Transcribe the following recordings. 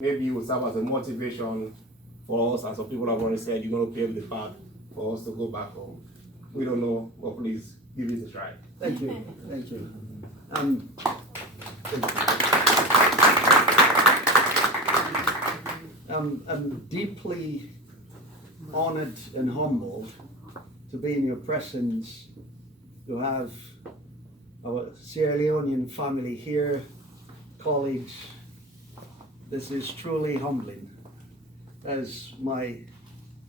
Maybe it will serve as a motivation for us, and some people have already said, you're going to pave the path for us to go back home. We don't know, but please give it a try. Thank you. Thank you. I'm deeply honored and humbled to be in your presence, to have our Sierra Leonean family here, colleagues. This is truly humbling. As my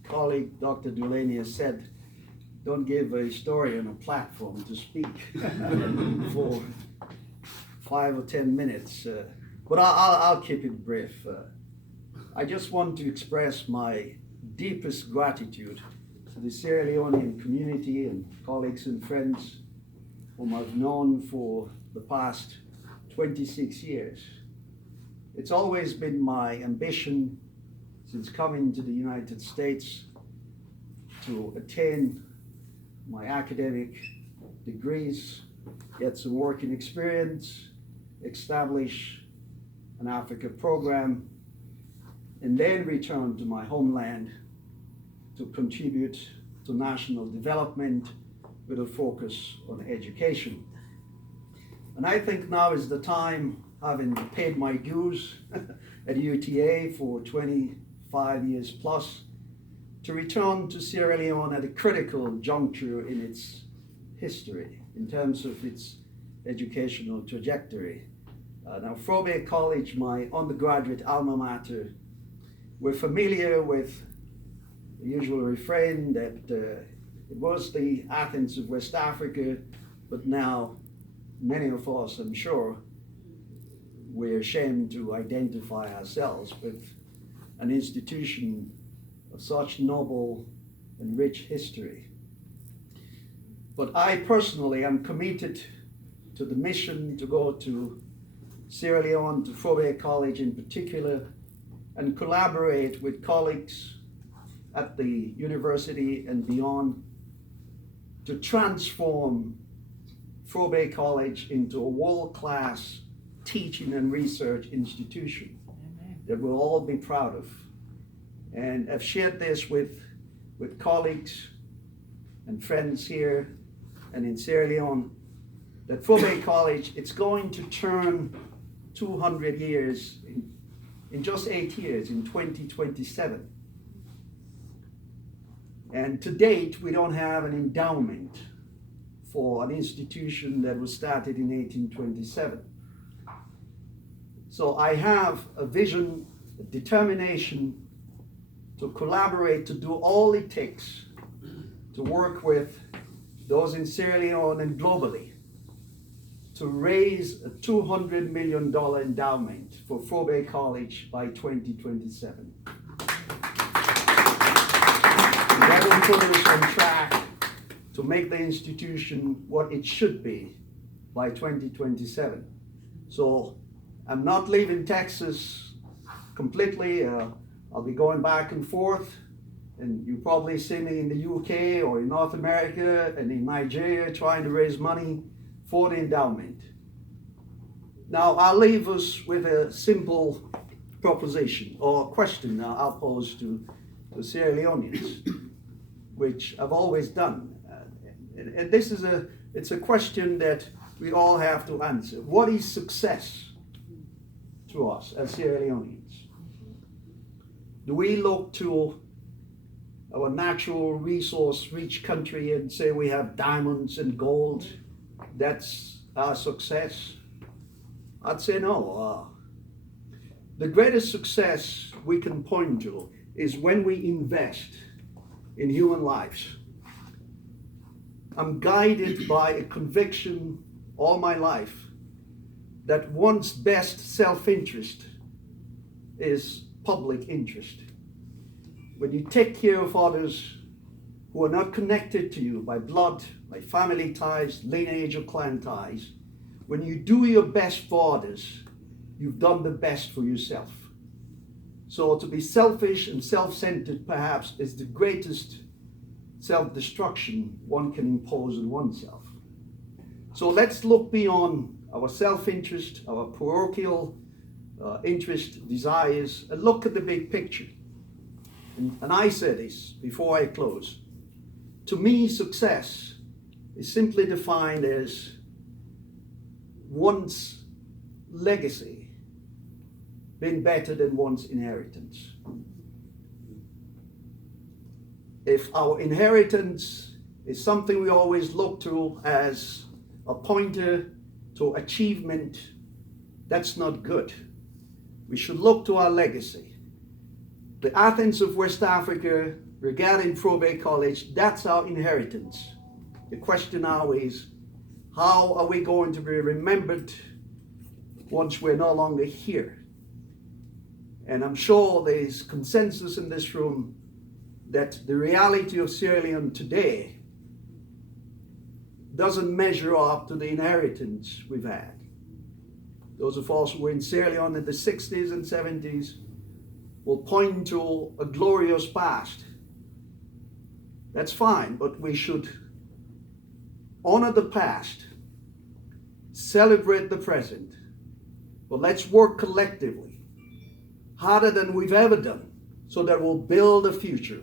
colleague, Dr. Delaney, has said, don't give a historian a platform to speak for 5 or 10 minutes. But I'll keep it brief. I just want to express my deepest gratitude to the Sierra Leonean community and colleagues and friends whom I've known for the past 26 years. It's always been my ambition since coming to the United States to attain my academic degrees, get some working experience, establish an Africa program, and then return to my homeland to contribute to national development with a focus on education. And I think now is the time, having paid my dues at UTA for 25 years plus, to return to Sierra Leone at a critical juncture in its history, in terms of its educational trajectory. Now, Frobe College, my undergraduate alma mater, we're familiar with the usual refrain that it was the Athens of West Africa, but now many of us, I'm sure, we're ashamed to identify ourselves with an institution of such noble and rich history. But I personally am committed to the mission to go to Sierra Leone, to Frobe College in particular, and collaborate with colleagues at the university and beyond to transform Frobe College into a world-class teaching and research institution that we'll all be proud of. And I've shared this with colleagues and friends here and in Sierra Leone, that Frobe College, it's going to turn 200 years in just 8 years, in 2027. And to date, we don't have an endowment for an institution that was started in 1827. So I have a vision, a determination to collaborate, to do all it takes to work with those in Sierra Leone and globally to raise a $200 million endowment for Frobe College by 2027. That will put us on track to make the institution what it should be by 2027. So I'm not leaving Texas completely. I'll be going back and forth, and you probably see me in the UK or in North America and in Nigeria trying to raise money for the endowment. Now, I'll leave us with a simple proposition or question I'll pose to Sierra Leoneans, which I've always done. And this is it's a question that we all have to answer. What is success to us as Sierra Leoneans? Do we look to our natural resource rich country and say we have diamonds and gold? That's our success? I'd say no. The greatest success we can point to is when we invest in human lives. I'm guided by a conviction all my life that one's best self-interest is public interest. When you take care of others who are not connected to you by blood, by family ties, lineage or clan ties, when you do your best for others, you've done the best for yourself. So to be selfish and self-centered perhaps is the greatest self-destruction one can impose on oneself. So let's look beyond our self-interest, our parochial interest, desires, and look at the big picture. And I say this before I close. To me, success is simply defined as one's legacy being better than one's inheritance. If our inheritance is something we always look to as a pointer to achievement, that's not good. We should look to our legacy. The Athens of West Africa, regarding Probate College, that's our inheritance. The question now is, how are we going to be remembered once we're no longer here? And I'm sure there's consensus in this room that the reality of Sierra Leone today doesn't measure up to the inheritance we've had. Those of us who were in Sierra Leone in the 60s and 70s will point to a glorious past. That's fine, but we should honor the past, celebrate the present, but let's work collectively, harder than we've ever done, so that we'll build a future,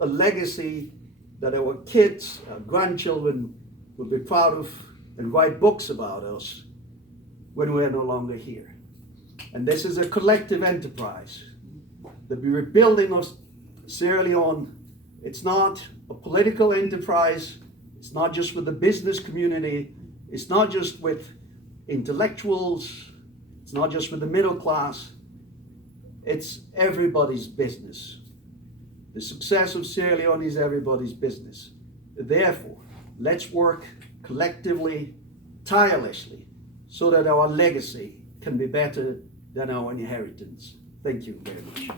a legacy that our kids, our grandchildren will be proud of and write books about us when we're no longer here. And this is a collective enterprise. The rebuilding of Sierra Leone, it's not a political enterprise. It's not just with the business community. It's not just with intellectuals. It's not just with the middle class. It's everybody's business. The success of Sierra Leone is everybody's business. Therefore, let's work collectively, tirelessly, so that our legacy can be better than our inheritance. Thank you very much.